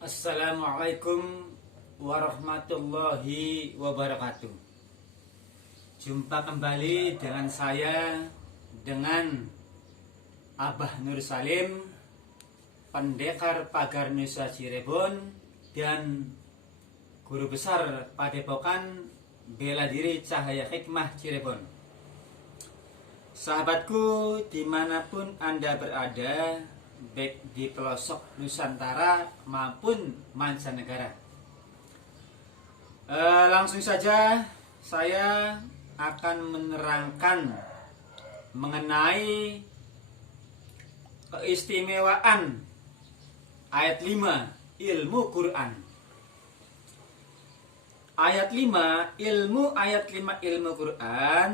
Assalamualaikum warahmatullahi wabarakatuh. Jumpa kembali dengan saya, dengan Abah Nur Salim, Pendekar Pagar Nusa Cirebon dan Guru Besar Padepokan Bela Diri Cahaya Hikmah Cirebon. Sahabatku, dimanapun Anda berada, baik di pelosok Nusantara maupun mancanegara, langsung saja saya akan menerangkan mengenai keistimewaan ayat 5 ilmu Quran. Ayat 5 ilmu Quran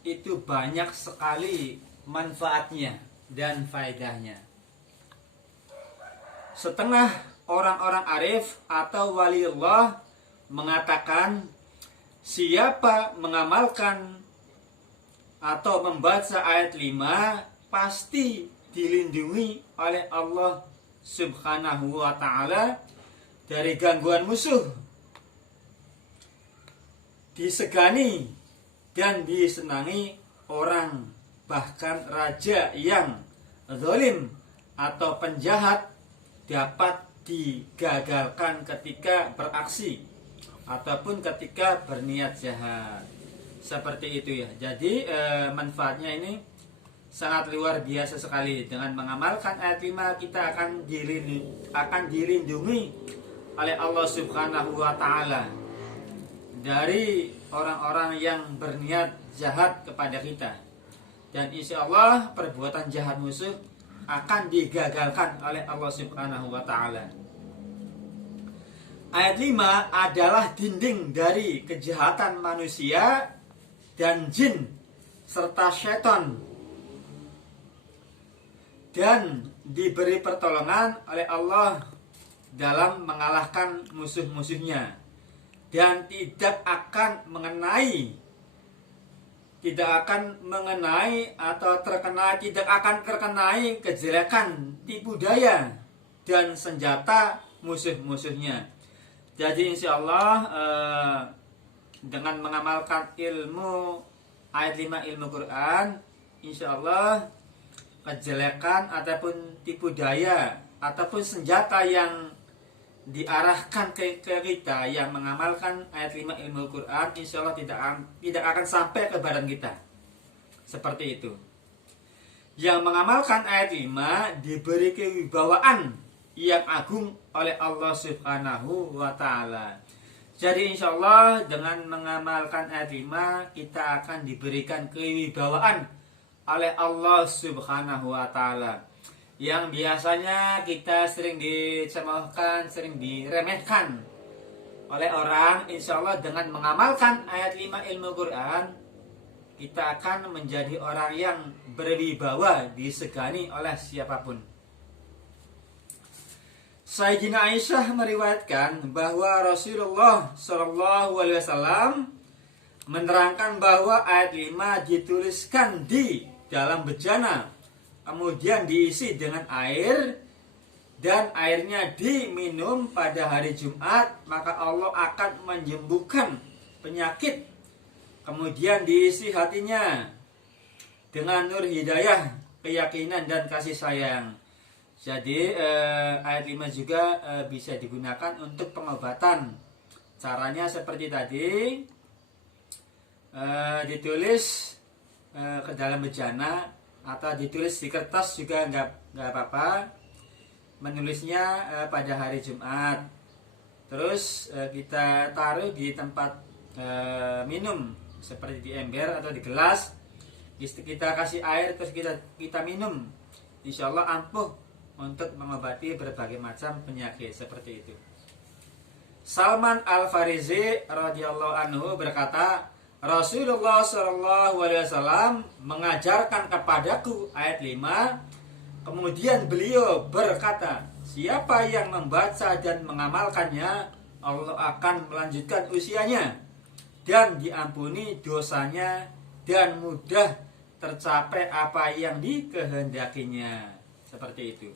itu banyak sekali manfaatnya dan faedahnya. Setengah orang-orang arif atau waliullah mengatakan, siapa mengamalkan atau membaca ayat 5 pasti dilindungi oleh Allah Subhanahu wa ta'ala dari gangguan musuh, disegani dan disenangi orang, bahkan raja yang zalim atau penjahat dapat digagalkan ketika beraksi ataupun ketika berniat jahat. Seperti itu ya. Jadi manfaatnya ini sangat luar biasa sekali. Dengan mengamalkan ayat 5 kita akan dilindungi oleh Allah Subhanahu wa ta'ala dari orang-orang yang berniat jahat kepada kita. Dan insya Allah perbuatan jahat musuh akan digagalkan oleh Allah Subhanahu wa ta'ala. Ayat 5 adalah dinding dari kejahatan manusia dan jin serta syaitan, dan diberi pertolongan oleh Allah dalam mengalahkan musuh-musuhnya, dan tidak akan mengenai tidak akan terkenai kejelekan, tipu daya dan senjata musuh-musuhnya. Jadi insya Allah dengan mengamalkan ilmu ayat 5 ilmu Quran, insya Allah kejelekan ataupun tipu daya ataupun senjata yang diarahkan ke kita yang mengamalkan ayat 5 ilmu Quran, insya Allah tidak akan sampai ke badan kita. Seperti itu. Yang mengamalkan ayat 5 diberi kewibawaan yang agung oleh Allah Subhanahu wa ta'ala. Jadi insya Allah dengan mengamalkan ayat 5 kita akan diberikan kewibawaan oleh Allah Subhanahu wa ta'ala, yang biasanya kita sering dicemoohkan, sering diremehkan oleh orang. Insya Allah dengan mengamalkan ayat 5 ilmu Quran, kita akan menjadi orang yang berwibawa, disegani oleh siapapun. Sayyidina Aisyah meriwayatkan bahwa Rasulullah SAW menerangkan bahwa ayat 5 dituliskan di dalam bejana, kemudian diisi dengan air, dan airnya diminum pada hari Jumat, maka Allah akan menyembuhkan penyakit. Kemudian diisi hatinya dengan nur hidayah, keyakinan dan kasih sayang. Jadi ayat 5 juga bisa digunakan untuk pengobatan. Caranya seperti tadi, ditulis ke dalam bejana atau ditulis di kertas juga nggak apa-apa. Menulisnya pada hari Jumat, terus kita taruh di tempat minum seperti di ember atau di gelas. Kita kasih air terus kita minum, insya Allah ampuh untuk mengobati berbagai macam penyakit. Seperti itu. Salman Al-Farisi radhiyallahu anhu berkata, Rasulullah SAW mengajarkan kepadaku ayat 5. Kemudian beliau berkata, siapa yang membaca dan mengamalkannya, Allah akan melanjutkan usianya dan diampuni dosanya dan mudah tercapai apa yang dikehendakinya. Seperti itu.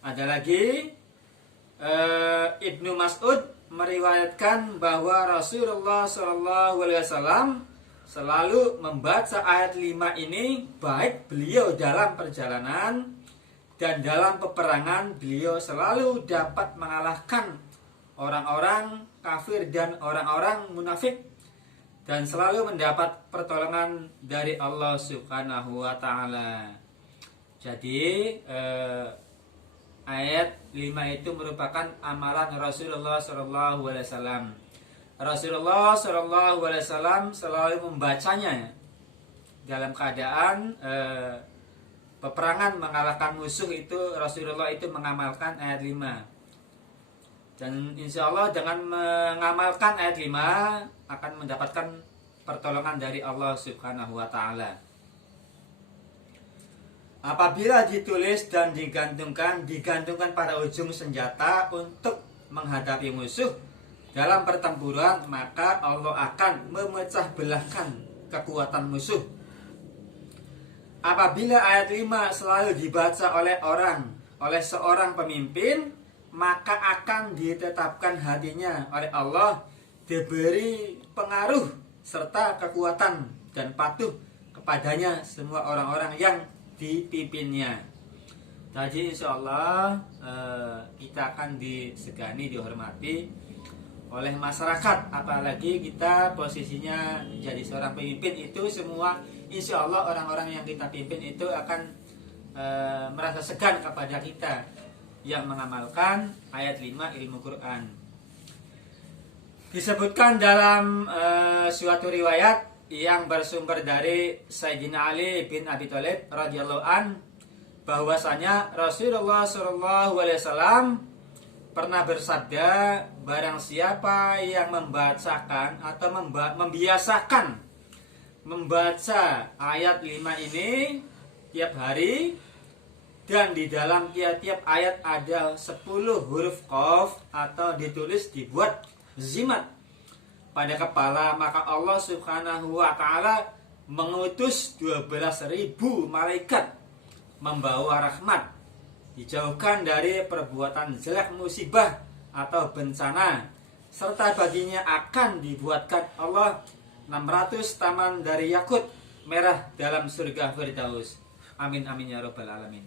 Ada lagi, Ibnu Mas'ud meriwayatkan bahwa Rasulullah SAW selalu membaca ayat 5 ini baik beliau dalam perjalanan dan dalam peperangan. Beliau selalu dapat mengalahkan orang-orang kafir dan orang-orang munafik dan selalu mendapat pertolongan dari Allah Subhanahu wa taala. Jadi ayat 5 itu merupakan amalan Rasulullah SAW. Rasulullah SAW selalu membacanya dalam keadaan peperangan mengalahkan musuh. Itu Rasulullah itu mengamalkan ayat 5. Dan insya Allah dengan mengamalkan ayat 5 akan mendapatkan pertolongan dari Allah Subhanahu wa taala. Apabila ditulis dan digantungkan pada ujung senjata untuk menghadapi musuh dalam pertempuran, maka Allah akan memecah belahkan kekuatan musuh. Apabila ayat 5 selalu dibaca oleh seorang pemimpin, maka akan ditetapkan hatinya oleh Allah diberi pengaruh serta kekuatan dan patuh kepadanya semua orang-orang yang dipimpinnya. Jadi insya Allah kita akan disegani, dihormati oleh masyarakat. Apalagi kita posisinya jadi seorang pemimpin, itu semua insya Allah orang-orang yang kita pimpin itu akan merasa segan kepada kita yang mengamalkan ayat 5 ilmu Quran. Disebutkan dalam suatu riwayat yang bersumber dari Sayyidina Ali bin Abi Thalib radhiyallahu an, bahwasanya Rasulullah SAW pernah bersabda, barang siapa yang membacakan atau membiasakan membaca ayat 5 ini tiap hari, dan di dalam tiap-tiap ayat ada 10 huruf qaf atau ditulis dibuat zimat pada kepala, maka Allah Subhanahu wa taala mengutus 12.000 malaikat membawa rahmat, dijauhkan dari perbuatan jelek, musibah atau bencana, serta baginya akan dibuatkan Allah 600 taman dari yakut merah dalam surga Firdaus. Amin amin ya rabbal alamin.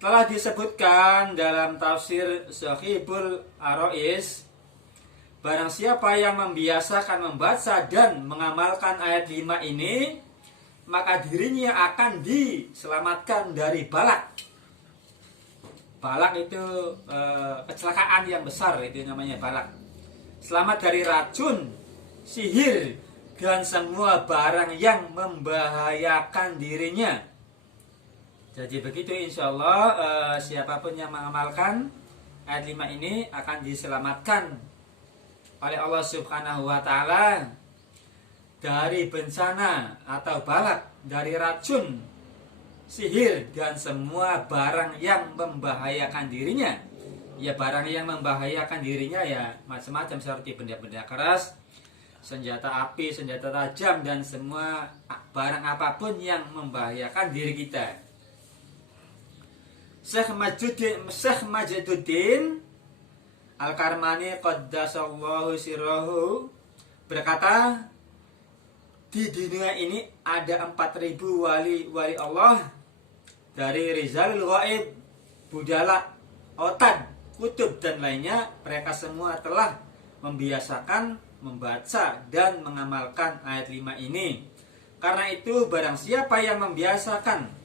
Telah disebutkan dalam tafsir Sahihul Arois, barang siapa yang membiasakan membaca dan mengamalkan ayat 5 ini, maka dirinya akan diselamatkan dari balak. Balak itu kecelakaan yang besar, itu namanya balak. Selamat dari racun, sihir, dan semua barang yang membahayakan dirinya. Jadi begitu insya Allah siapapun yang mengamalkan ayat 5 ini akan diselamatkan oleh Allah Subhanahu wa taala dari bencana atau balak, dari racun, sihir, dan semua barang yang membahayakan dirinya. Ya, barang yang membahayakan dirinya ya macam-macam, seperti benda-benda keras, senjata api, senjata tajam, dan semua barang apapun yang membahayakan diri kita. Syekh Majduddin Al-Karmani qaddasallahu sirrahu berkata, di dunia ini ada 4.000 wali Allah, dari Rizalul Ghaib, Budala, Otad, Kutub, dan lainnya. Mereka semua telah membiasakan membaca dan mengamalkan ayat 5 ini. Karena itu barang siapa yang membiasakan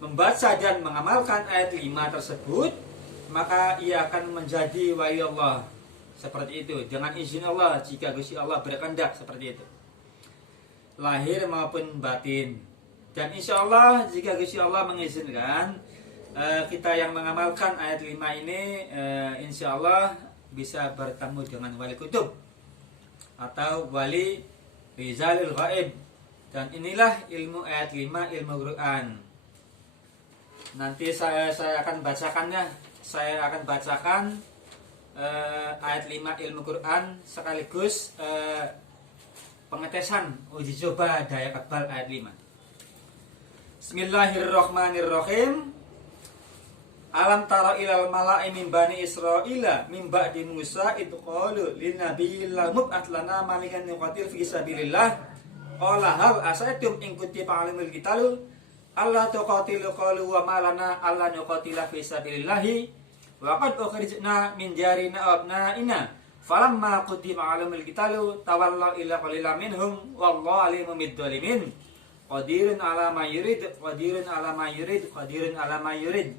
membaca dan mengamalkan ayat 5 tersebut, maka ia akan menjadi wali Allah. Seperti itu, dengan izin Allah, jika Gusti Allah berkehendak, seperti itu, lahir maupun batin. Dan insya Allah jika Gusti Allah mengizinkan, kita yang mengamalkan ayat 5 ini insya Allah bisa bertemu dengan wali kutub atau wali Rizalul Ghaib. Dan inilah ilmu ayat 5, ilmu Quran. Nanti saya akan bacakannya. Saya akan bacakan ayat 5 ilmu Quran sekaligus pengetesan uji coba daya kebal ayat 5. Bismillahirrahmanirrahim. Alam tara ilal mala'i min bani Israila min ba'di Musa id qalu lin nabiyil mub'at lana malikan yuqatil fi sabilillah qala hal asaitum in kutiba alimul qitalu alla tuqatilu qalu wa malana alla nuqatila fi sabilillah wa qad ukhrijna min jarina abnaina falamma kutiba alimul qitalu tawalla ila qalilan minhum wallahu alimum bidzalimin qadirun ala ma yurid qadirun ala ma yurid qadirun ala ma yurid.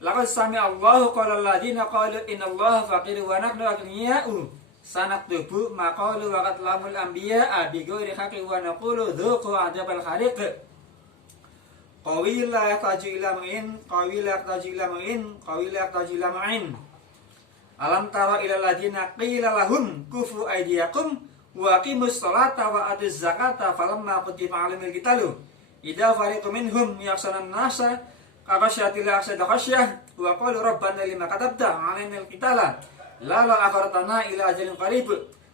Laqad sami'a Allahu qawla alladziina qalu innallaha faqirun wa nahnu aghniya'u sanaktubu ma qalu wa qatlamul anbiya'a bighairi haqqin wa naqulu dzuqu 'adzabal khariq. Qawil la yahtaju ila mu'in qawil la yahtaju ila mu'in qawil la yahtaju ila mu'in. Alam tara ila alladziina qila lahum kufu aydiyakum wa aqimus sholata wa atuz zakata falamma kutiba 'alaihimul qitalu idza fariqun minhum yakhshawna an-nasa Akasyatil aksada khasyah wa qalu rabbana lima katabta 'alainal qitala la akhartana ila ajalin qarib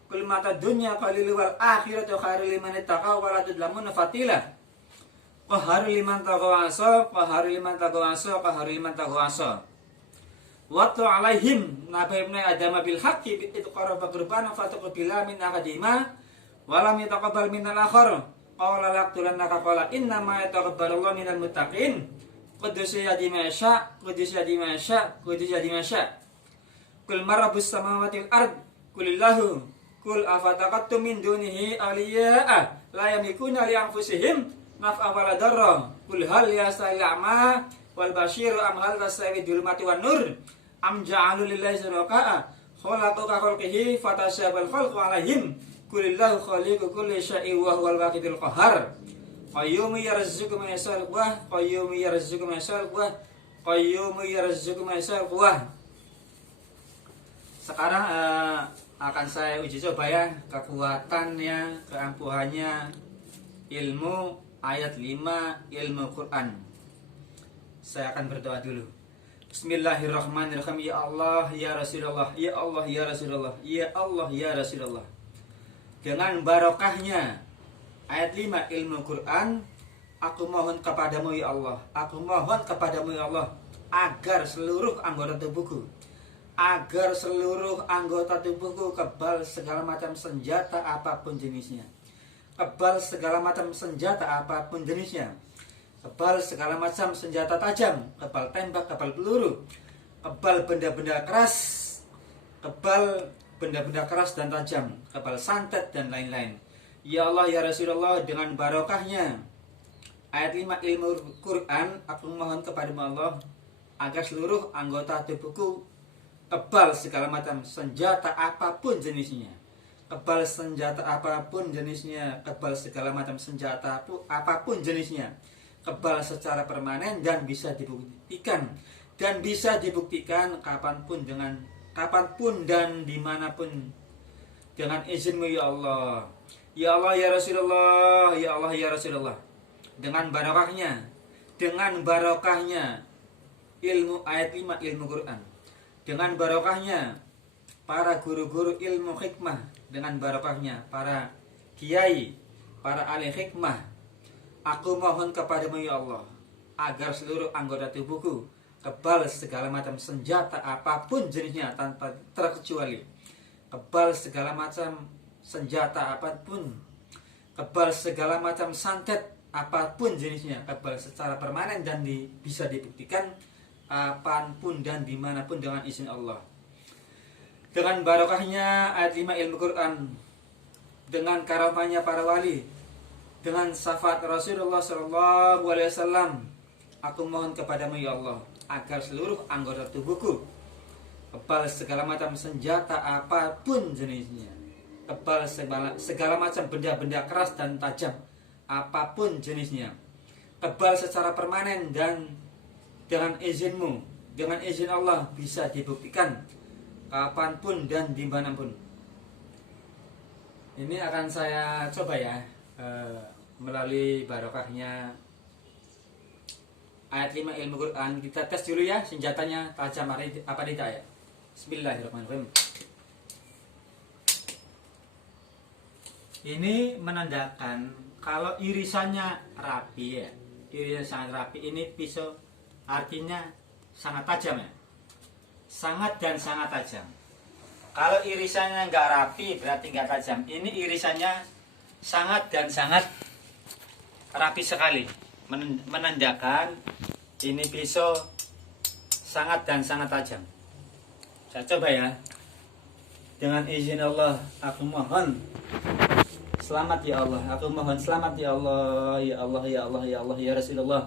kul mata dunya qalil wal akhiratu khairul liman ittaqa wa la tudlamuna fatila qaharul liman taqawasa qaharul liman taqawasa qaharul liman taqawasa wa tu 'alaihim nabaibna adama bil haqqi bi itqara qurbana fataqbila min aqdima wa lam yataqabbal minal akhar qala laqtulannaka qala inna ma yataqabbalullahu minal muttaqin Qudus yadi masya, Qudus yadi masya, Qudus yadi masya. Kul marabus samawati wal ard, kulillahu, kul afataqattum min dunihi awliya'a, la yamlikuna li anfusihim naf'a wala darra. Kul hal yastawil a'ma wal basyiru am hal tastawi dhulumati wan nur am ja'alu lillahi syuraka'a khalaqu ka khalqihi fatashabal khalqu 'alaihim. Kulillahu khaliqu kulli syai'in wa huwal wahidul qahhar. Qayyumu yarzuqu man yasha'u wa qayyumu yarzuqu man yasha'u wa qayyumu yarzuqu man yasha'u wa. Sekarang akan saya uji coba ya kekuatannya, keampuhannya ilmu ayat 5 ilmu Quran. Saya akan berdoa dulu. Bismillahirrahmanirrahim. Ya Allah ya Rasulullah, ya Allah ya Rasulullah, ya Allah ya Rasulullah. Dengan barokahnya ayat 5 ilmu Quran, aku mohon kepadamu ya Allah, aku mohon kepadamu ya Allah, agar seluruh anggota tubuhku kebal segala macam senjata apapun jenisnya, kebal segala macam senjata apapun jenisnya, kebal segala macam senjata tajam, kebal tembak, kebal peluru, kebal benda-benda keras, kebal benda-benda keras dan tajam, kebal santet dan lain-lain. Ya Allah ya Rasulullah, dengan barokahnya ayat 5 ilmu Quran, aku mohon kepadamu Allah agar seluruh anggota tubuhku kebal segala macam senjata apapun jenisnya, kebal senjata apapun jenisnya, kebal segala macam senjata apapun jenisnya, kebal secara permanen dan bisa dibuktikan kapanpun dan dimanapun dengan izinmu ya Allah. Ya Allah ya Rasulullah, ya Allah ya Rasulullah. Dengan barokahnya ilmu ayat 5 ilmu Quran, dengan barokahnya para guru-guru ilmu hikmah, dengan barokahnya para kiai, para ahli hikmah, aku mohon kepadamu ya Allah agar seluruh anggota tubuhku kebal segala macam senjata apapun jenisnya tanpa terkecuali, kebal segala macam senjata apapun, kebal segala macam santet apapun jenisnya, kebal secara permanen dan bisa dibuktikan kapanpun dan dimanapun dengan izin Allah. Dengan barokahnya ayat 5 ilmu Quran, dengan karamahnya para wali, dengan syafaat Rasulullah SAW, aku mohon kepadamu ya Allah agar seluruh anggota tubuhku kebal segala macam senjata apapun jenisnya, kebal segala macam benda-benda keras dan tajam apapun jenisnya, kebal secara permanen dan dengan izinmu, dengan izin Allah bisa dibuktikan kapanpun dan dimanapun. Ini akan saya coba ya melalui barokahnya ayat 5 ilmu Quran. Kita tes dulu ya senjatanya tajam apa tidak ya. Bismillahirrahmanirrahim. Ini menandakan kalau irisannya rapi ya, irisan sangat rapi. Ini pisau artinya sangat tajam ya. Sangat dan sangat tajam. Kalau irisannya nggak rapi berarti nggak tajam. Ini irisannya sangat dan sangat rapi sekali. Menandakan ini pisau sangat dan sangat tajam. Saya coba ya. Dengan izin Allah, aku mohon selamat ya Allah. Aku mohon selamat ya Allah. Ya Allah, ya Allah, ya Allah, ya Rasulullah.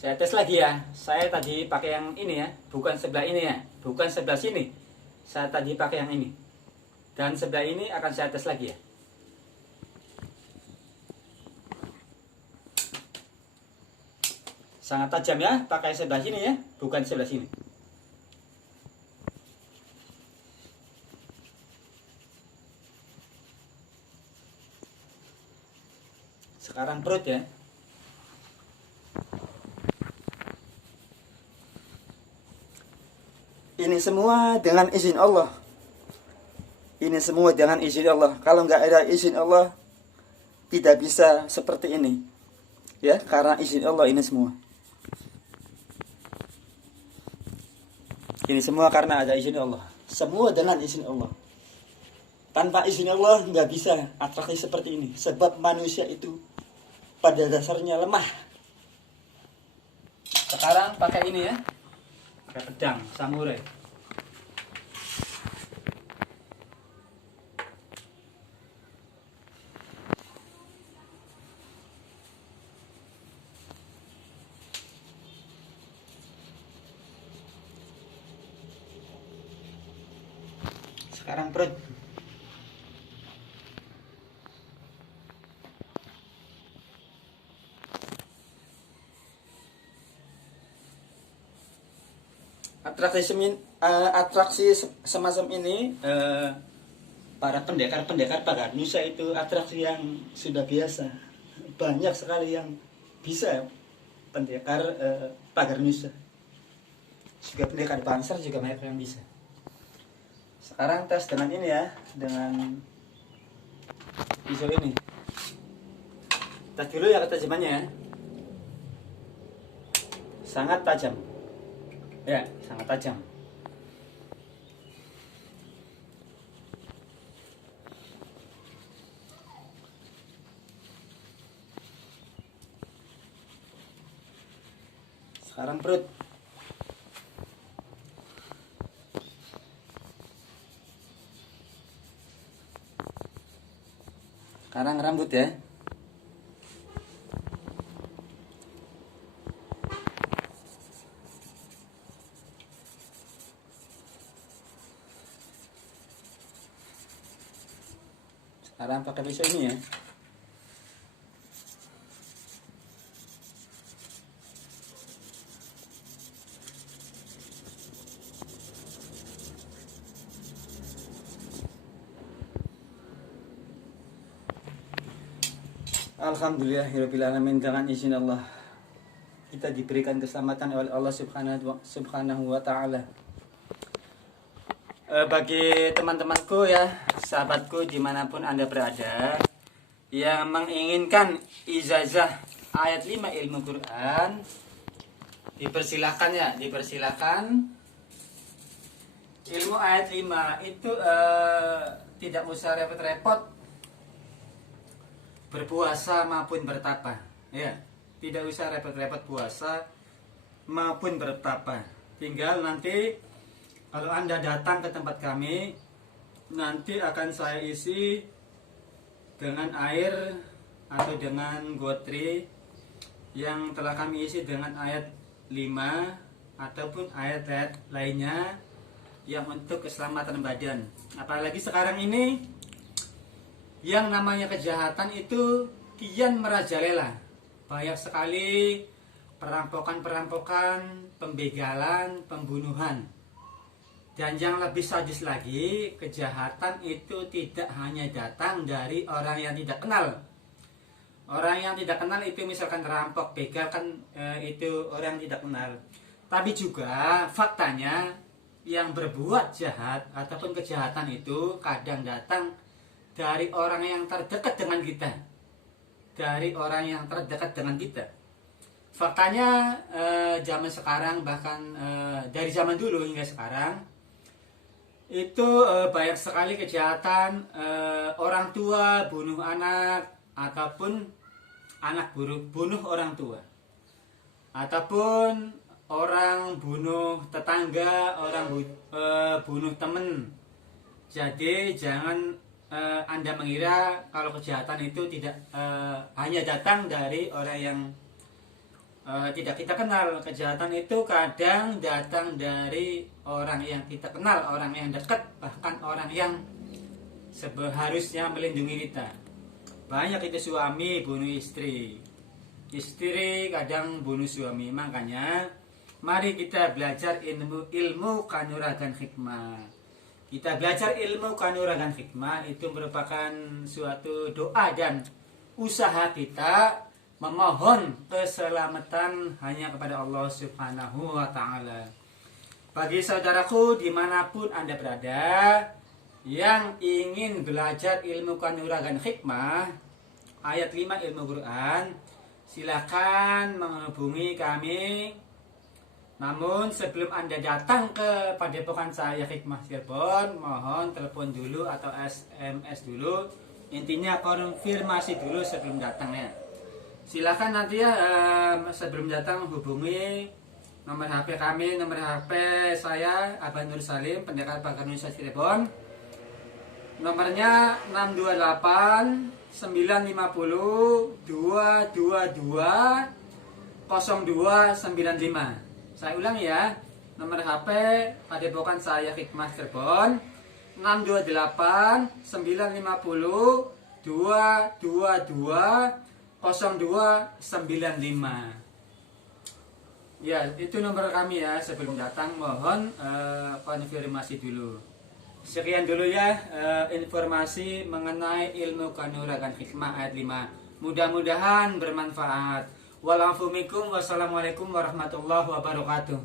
Saya tes lagi ya. Saya tadi pakai yang ini ya, bukan sebelah ini ya, bukan sebelah sini. Saya tadi pakai yang ini. Dan sebelah ini akan saya tes lagi ya. Sangat tajam ya, pakai sebelah sini ya, bukan sebelah sini. Sekarang perut ya. Ini semua dengan izin Allah. Ini semua dengan izin Allah. Kalau nggak ada izin Allah, tidak bisa seperti ini. Ya, karena izin Allah ini semua. Ini semua karena ada izin Allah. Semua dengan izin Allah. Tanpa izin Allah nggak bisa atraksi seperti ini. Sebab manusia itu pada dasarnya lemah. Sekarang pakai ini ya. Pakai pedang samurai. Sekarang perut. Atraksi semacam ini para pendekar-pendekar pagar Nusa itu atraksi yang sudah biasa. Banyak sekali yang bisa pendekar pagar Nusa. Juga pendekar Banser juga banyak yang bisa. Sekarang tes dengan ini ya, dengan pisau ini. Tes dulu ya ketajamannya ya. Sangat tajam. Ya, sangat tajam. Sekarang perut. Sekarang rambut ya. Sekarang pakai pisau ini ya. Alhamdulillahirrabbilalamin, dengan izin Allah kita diberikan keselamatan oleh Allah subhanahu wa ta'ala. Bagi teman-temanku ya, sahabatku dimanapun Anda berada, yang menginginkan ijazah ayat 5 ilmu Quran, dipersilahkan ya, dipersilahkan. Ilmu ayat 5 itu tidak usah repot-repot berpuasa maupun bertapa ya, tidak usah repot-repot puasa maupun bertapa. Tinggal nanti kalau Anda datang ke tempat kami, nanti akan saya isi dengan air atau dengan gotri yang telah kami isi dengan ayat 5 ataupun ayat-ayat lainnya yang untuk keselamatan badan. Apalagi sekarang ini yang namanya kejahatan itu kian merajalela. Banyak sekali perampokan-perampokan, pembegalan, pembunuhan. Dan yang lebih sadis lagi, kejahatan itu tidak hanya datang dari orang yang tidak kenal. Orang yang tidak kenal itu misalkan rampok, begal kan itu orang yang tidak kenal. Tapi juga faktanya yang berbuat jahat ataupun kejahatan itu kadang datang dari orang yang terdekat dengan kita. Dari orang yang terdekat dengan kita. Faktanya zaman sekarang, bahkan dari zaman dulu hingga sekarang, itu banyak sekali kejahatan orang tua bunuh anak, ataupun anak bunuh orang tua, ataupun orang bunuh tetangga, orang bunuh teman. Jadi jangan Anda mengira kalau kejahatan itu tidak hanya datang dari orang yang tidak kita kenal. Kejahatan itu kadang datang dari orang yang kita kenal, orang yang dekat, bahkan orang yang seharusnya melindungi kita. Banyak itu suami bunuh istri, istri kadang bunuh suami. Makanya mari kita belajar ilmu kanuragan hikmah. Kita belajar ilmu kanuragan hikmah itu merupakan suatu doa dan usaha kita memohon keselamatan hanya kepada Allah Subhanahu wa Ta'ala. Bagi saudaraku dimanapun Anda berada yang ingin belajar ilmu kanuragan hikmah ayat 5 ilmu Quran, silakan menghubungi kami. Namun sebelum Anda datang ke padepokan saya Hikmah Cirebon, mohon telepon dulu atau SMS dulu. Intinya konfirmasi dulu sebelum datang ya. Silakan nanti ya sebelum datang hubungi nomor HP kami, nomor HP saya Abah Nur Salim, Pendekar Bakar Indonesia Cirebon. Nomornya 628 950 222 0295. Saya ulang ya, nomor HP padepokan saya Hikmah Cirebon 628 950 222 0295. Ya, itu nomor kami ya. Sebelum datang mohon konfirmasi dulu. Sekian dulu ya informasi mengenai ilmu kanuragan hikmah ayat 5. Mudah-mudahan bermanfaat. Wassalamualaikum warahmatullahi wabarakatuh.